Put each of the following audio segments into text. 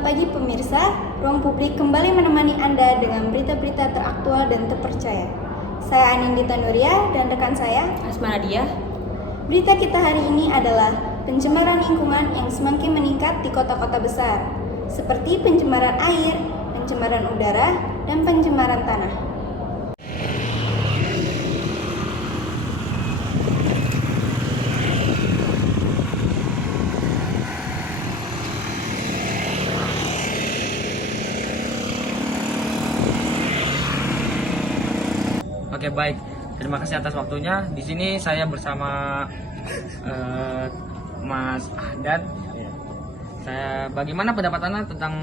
Selamat pagi pemirsa, Ruang Publik kembali menemani Anda dengan berita-berita teraktual dan terpercaya. Saya Anindita Nuria dan rekan saya Asma Nadia. Berita kita hari ini adalah pencemaran lingkungan yang semakin meningkat di kota-kota besar, seperti pencemaran air, pencemaran udara, dan pencemaran tanah. Oke, baik. Terima kasih atas waktunya. Di sini saya bersama Mas Ahdan. Bagaimana pendapat Anda tentang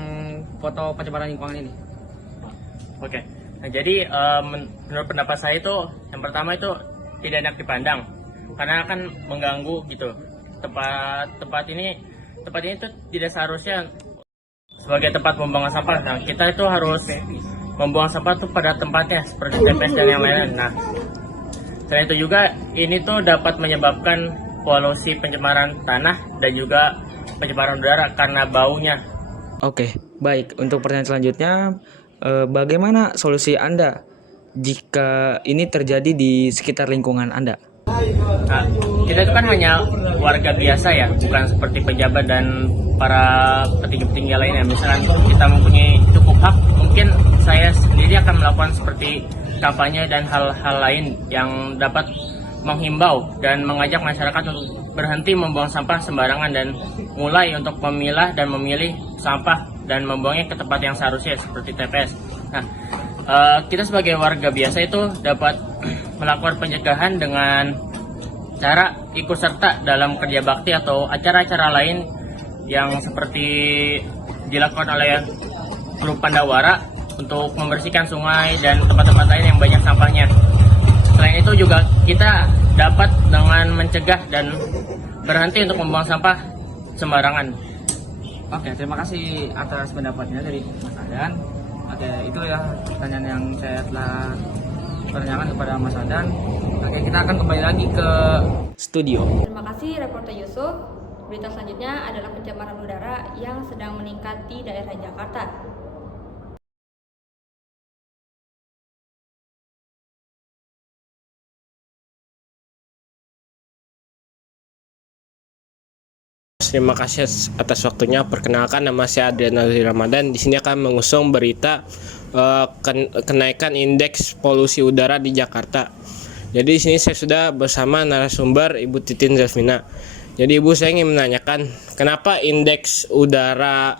foto pencemaran lingkungan ini? Oke, nah, jadi menurut pendapat saya itu yang pertama itu tidak enak dipandang karena akan mengganggu gitu. Tempat ini itu tidak seharusnya sebagai tempat pembuangan sampah. Nah, kita itu harus membuang sampah itu pada tempatnya seperti TPS dan yang lain. Nah, selain itu juga ini tuh dapat menyebabkan polusi pencemaran tanah dan juga pencemaran udara karena baunya. Oke, baik. Untuk pertanyaan selanjutnya, bagaimana solusi Anda jika ini terjadi di sekitar lingkungan Anda? Nah, kita itu kan hanya warga biasa ya, bukan seperti pejabat dan para petinggi-petinggi lainnya. Misalkan kita mempunyai cukup hak, mungkin saya sendiri akan melakukan seperti kampanye dan hal-hal lain yang dapat menghimbau dan mengajak masyarakat untuk berhenti membuang sampah sembarangan dan mulai untuk memilah dan memilih sampah dan membuangnya ke tempat yang seharusnya seperti TPS. Nah, kita sebagai warga biasa itu dapat melakukan pencegahan dengan cara ikut serta dalam kerja bakti atau acara-acara lain yang seperti dilakukan oleh grup Pandawara untuk membersihkan sungai dan tempat-tempat lain yang banyak sampahnya. Selain itu juga kita dapat dengan mencegah dan berhenti untuk membuang sampah sembarangan. Oke, terima kasih atas pendapatnya dari Mas Ahdan. Oke, itu ya pertanyaan yang saya telah pertanyakan kepada Mas Ahdan. Oke, kita akan kembali lagi ke studio. Terima kasih reporter Yusuf. Berita selanjutnya adalah pencemaran udara yang sedang meningkat di daerah Jakarta. Terima kasih atas waktunya. Perkenalkan, nama saya Adrian Ramadan. Di sini akan mengusung berita kenaikan indeks polusi udara di Jakarta. Jadi di sini saya sudah bersama narasumber Ibu Titin Zafina. Jadi Ibu, saya ingin menanyakan kenapa indeks udara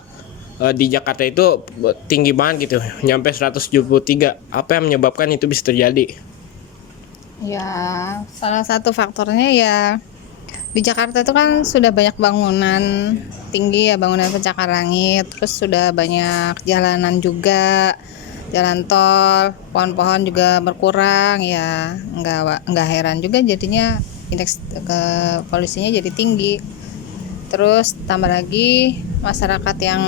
di Jakarta itu tinggi banget gitu, nyampe 173. Apa yang menyebabkan itu bisa terjadi? Ya, salah satu faktornya ya di Jakarta itu kan sudah banyak bangunan tinggi ya, bangunan pencakar langit, terus sudah banyak jalanan juga, jalan tol, pohon-pohon juga berkurang ya, nggak heran juga jadinya indeks polusinya jadi tinggi. Terus tambah lagi masyarakat yang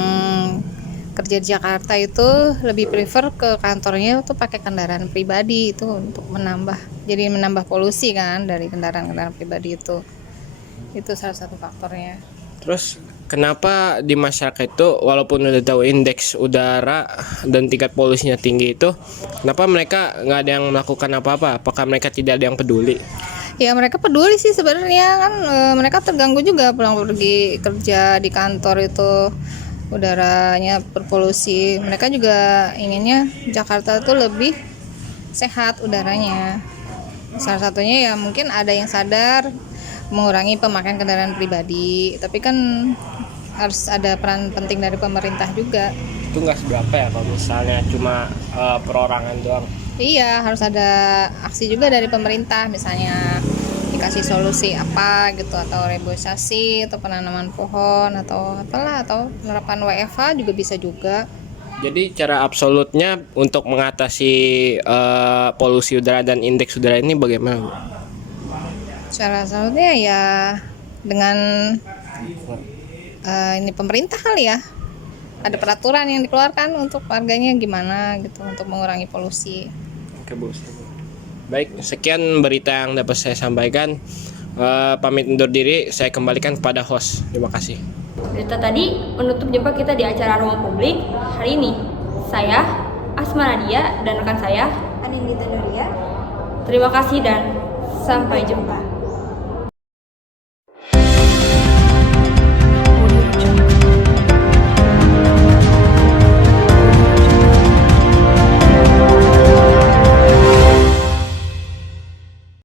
kerja di Jakarta itu lebih prefer ke kantornya itu pakai kendaraan pribadi itu untuk menambah polusi kan dari kendaraan pribadi itu salah satu faktornya. Terus kenapa di masyarakat itu walaupun udah tahu indeks udara dan tingkat polusinya tinggi itu, kenapa mereka nggak ada yang melakukan apa-apa? Apakah mereka tidak ada yang peduli? Ya mereka peduli sih sebenarnya kan, mereka terganggu juga pulang pergi kerja di kantor itu udaranya berpolusi. Mereka juga inginnya Jakarta itu lebih sehat udaranya. Salah satunya ya mungkin ada yang sadar mengurangi pemakaian kendaraan pribadi, tapi kan harus ada peran penting dari pemerintah juga. Itu nggak seberapa ya kalau misalnya cuma perorangan doang. Iya, harus ada aksi juga dari pemerintah, misalnya dikasih solusi apa gitu, atau reboisasi atau penanaman pohon atau apalah, atau penerapan WFH juga bisa juga. Jadi cara absolutnya untuk mengatasi polusi udara dan indeks udara ini bagaimana, Bu? Cara solusinya ya dengan ini pemerintah kali ya. Ada peraturan yang dikeluarkan untuk warganya gimana gitu untuk mengurangi polusi. Oke, Bu. Baik, sekian berita yang dapat saya sampaikan. Pamit undur diri, saya kembalikan kepada host. Terima kasih. Berita tadi menutup jumpa kita di acara Ruang Publik hari ini. Saya, Asma Nadia, dan rekan saya, Anindita Nuria. terima kasih dan sampai jumpa.